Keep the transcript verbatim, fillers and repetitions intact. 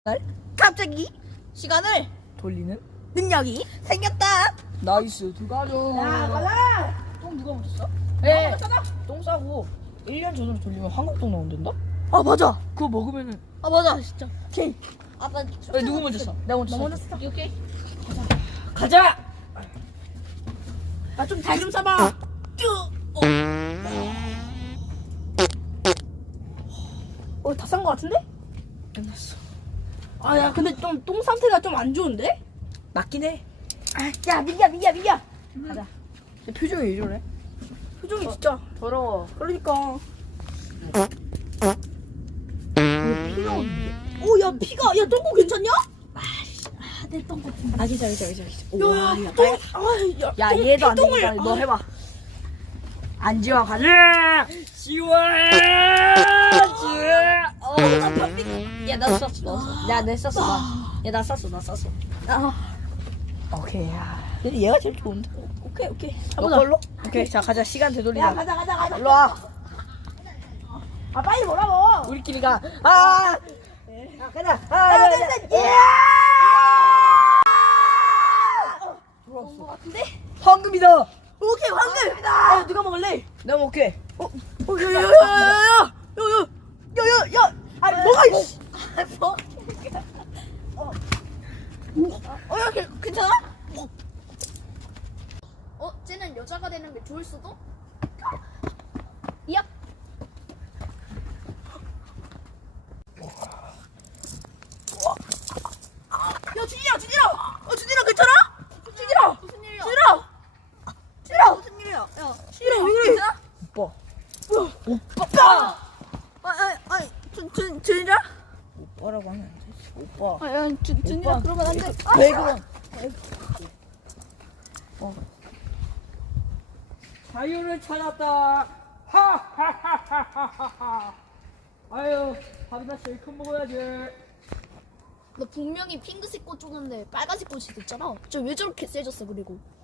날 갑자기 시간을 돌리는 능력이 생겼다. 나이스 두 가죠. 야 가자. 똥 누가 묻었어? 네. 가자. 똥 싸고 일 년 전으로 돌리면 한국똥 나온단다? 아 맞아. 그거 먹으면은 아 맞아 진짜. 오케이. 아빠 왜 누구 먼저 써? 내가 먼저 너 먼저 써. 써. 오케이. 가자. 아 좀 잘 좀 써봐. 어 다 싼 거 같은데? 끝났어. 아 야 근데 좀 똥 상태가 좀 안 좋은데? 맞긴 해. 아야 민기야 민기야 민기야. 가자. 근데 표정이 왜 이러래? 표정이 진짜. 더러워. 그러니까. 피가 없는데? 오야 피가 야 똥꼬 괜찮냐? 아내 똥꼬. 아 괜찮아 괜찮아 괜찮아. 야 야, 똥. 야, 아야 야 얘도 안 똥을. 되니까 너 아, 해봐. 안지와 가자. 시원하지. 어, 나 팝니다. 야나 썼어 너 썼어. 야내 썼어 나. 야나 썼어 나 썼어. 아. 오케이. 야. 근데 얘가 제일 좋은데. 오케이 오케이. 너 걸로? 오케이 자 가자 시간 되돌리자. 야 가자 가자 가자. 일로 와. 아 빨리 뭐라고. 우리끼리 가. 아. 야, 가자. 아, 하나 가자. 둘 셋. 예. 들어왔어. 거 같은데? 황금이다. 오케이 황금. 아 누가 먹을래? 내가 먹게. 어, 어, 야, 야, 야, 야, 야, 야, 야, 야, 야, 아니, 뭐가, 이씨. 뭐? 어, 어, 야, 괜- 괜찮아? 어 쟤는 여자가 되는 게 좋을 수도? 야. 야, 준이야, 준이야, 어, 준이야, 괜찮아? 준이야, 무슨 일이야? 준이야, 준이야, 무슨 일이야? 야. 준이야, 왜 그래? 오빠. 오빠. 아, 아, 아, 준, 준, 준이야? 오빠라고 하면 안 되지. 오빠. 아, 야, 준, 준이야, 오빠. 그러면 안 돼. 왜 그럼? 어. 자유를 찾았다. 하하하하하하. 아유, 밥이나 실컷 먹어야지. 너 분명히 핑크색 꽃 줬는데 빨간색 꽃이 됐잖아. 저 왜 저렇게 세졌어 그리고?